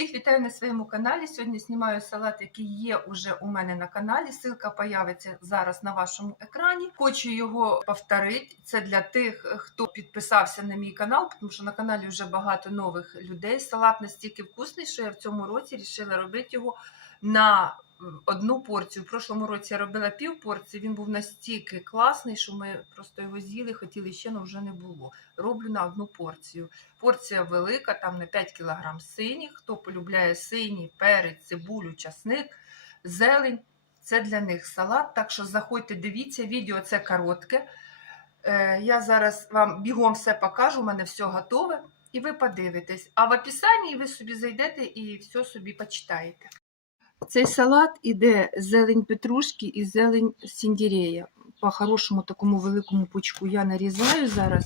Всіх вітаю на своєму каналі. Сьогодні знімаю салат, який є уже у мене на каналі. Ссылка появиться зараз на вашому екрані. Хочу його повторити. Це для тих, хто підписався на мій канал, тому що на каналі вже багато нових людей. Салат настільки вкусний, що я в цьому році вирішила робити його на одну порцію. В прошлому році я робила пів порції. Він був настільки класний, що ми просто його з'їли, хотіли ще, але вже не було. Роблю на одну порцію. Порція велика, там на 5 кг синіх. Хто полюбляє синій, перець, цибулю, часник, зелень. Це для них салат. Так що заходьте, дивіться, відео це коротке. Е, Я зараз вам бігом все покажу, у мене все готове. І ви подивитесь. А в описанні ви собі зайдете і все собі почитаєте. Цей салат іде зелень петрушки і зелень сіндірея. По хорошому такому великому пучку я нарізаю зараз.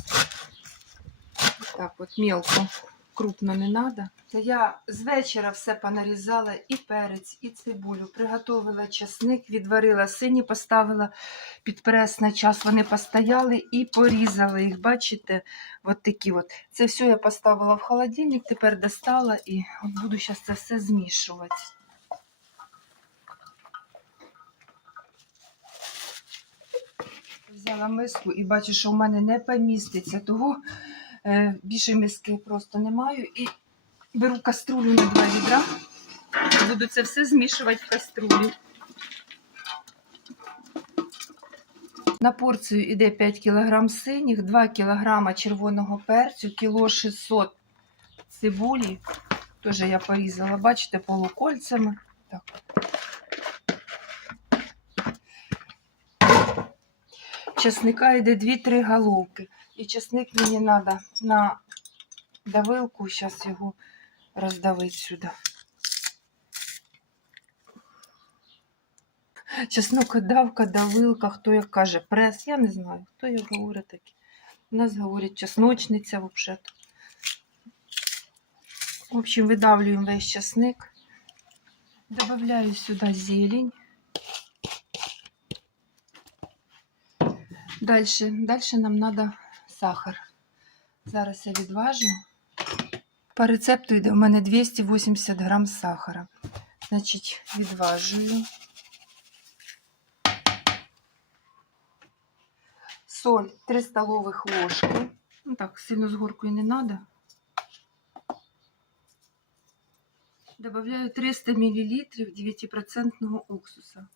Так от мелко, крупно не треба. Та я з вечора все понарізала і перець, і цибулю. Приготувала часник, відварила сині, поставила під прес на час. Вони постояли і порізала їх. Бачите, от такі от. Це все я поставила в холодильник, тепер достала і буду зараз це все змішувати. Взяла миску і бачу, що в мене не поміститься, того е, більше миски просто не маю. І беру каструлю на два відра. Буду це все змішувати в каструлі. На порцію йде 5 кг синіх, 2 кг червоного перцю, кіло 600 цибулі. Теж я порізала, бачите, полукольцями. Так. Чесника йде 2-3 головки. І чесник мені треба на давилку, зараз його роздавити сюди. Чеснокодавка, давилка, хто як каже, прес, я не знаю, хто як говорить таке. У нас говорять чесночниця взагалі. В общем, видавлюємо весь чесник. Добавляю сюди зелень. Дальше, дальше нам надо сахар. Зараз я відважу. По рецепту йде у мене 280 грам сахара. Значить, відважую. Соль 3 столових ложки. Ну так, сильно з горкою не надо. Добавляю 300 мл 9% уксуса.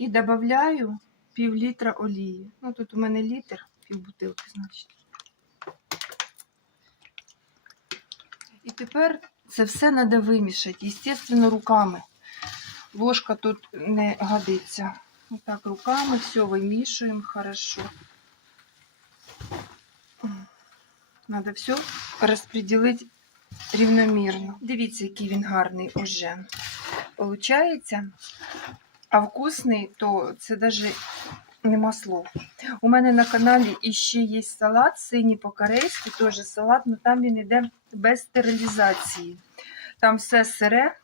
І додаю пів літра олії. Ну, тут у мене літр, пів бутилки, значить. І тепер це все треба вимішати, звісно, руками. Ложка тут не годиться. Отак руками все вимішуємо хорошо. Надо все розподілити рівномірно. Дивіться, який він гарний уже. Получається, а вкусний, то це навіть нема слов. У мене на каналі іще є салат, синій по-корейськи, теж салат, але там він йде без стерилізації. Там все сире,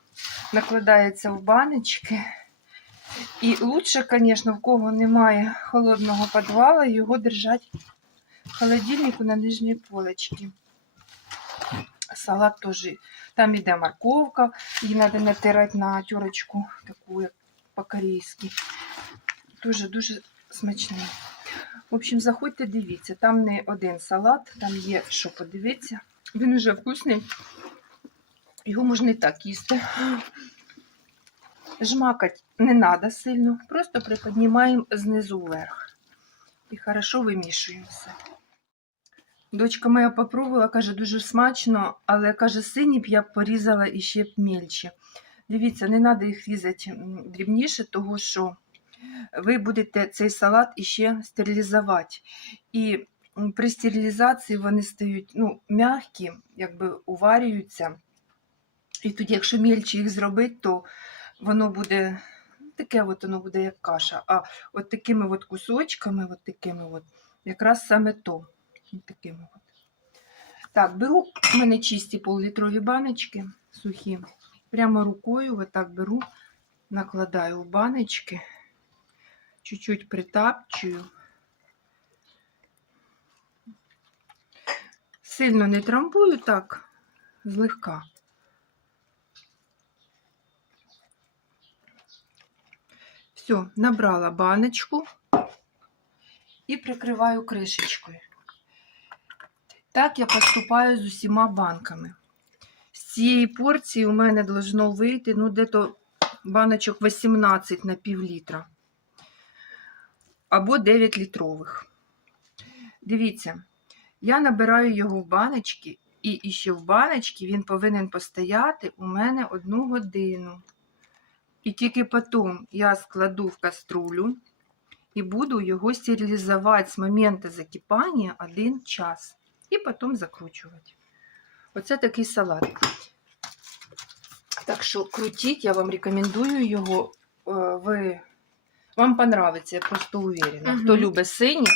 накладається в баночки. І лучше, звісно, в кого немає холодного підвалу, його держать в холодильнику на нижній полочці. Салат теж. Там йде морковка, її треба натирати на терочку, таку, як по-корейськи. Дуже-дуже смачний. В общем, заходьте, дивіться. Там не один салат, там є що подивитися. Він уже вкусний. Його можна і так їсти. Жмакать не треба сильно, просто приподнімаємо знизу вверх. І хорошо вимішуємо все. Дочка моя попробувала, каже, дуже смачно, але каже, сині б я порізала іще б мільче. Дивіться, не треба їх різати дрібніше, тому що ви будете цей салат іще стерилізувати. І при стерилізації вони стають ну, м'які, якби уварюються. І тоді, якщо мільче їх зробити, то воно буде таке от воно буде як каша. А от такими от кусочками, от такими от, якраз саме то. Такими от. Так, беру у мене чисті пол-літрові баночки сухі. Прямо рукою отак беру, накладаю в баночки, чуть-чуть притапчую. Сильно не трамбую, так, злегка. Все, набрала баночку і прикриваю кришечкою. Так я поступаю з усіма банками. Цієї порції у мене должно вийти, ну, дето баночок 18 на пів літра. Або 9 літрових. Дивіться, я набираю його в баночки, і іще в баночці він повинен постояти у мене одну годину. І тільки потім я складу в каструлю і буду його стерилізувати з моменту закипання один час. І потім закручувати. Оце такий салат. Так що крутіть, я вам рекомендую його. Е, Ви... Вам понравиться, я просто уверена. Угу. Хто любить синій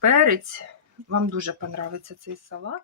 перець, вам дуже понравиться цей салат.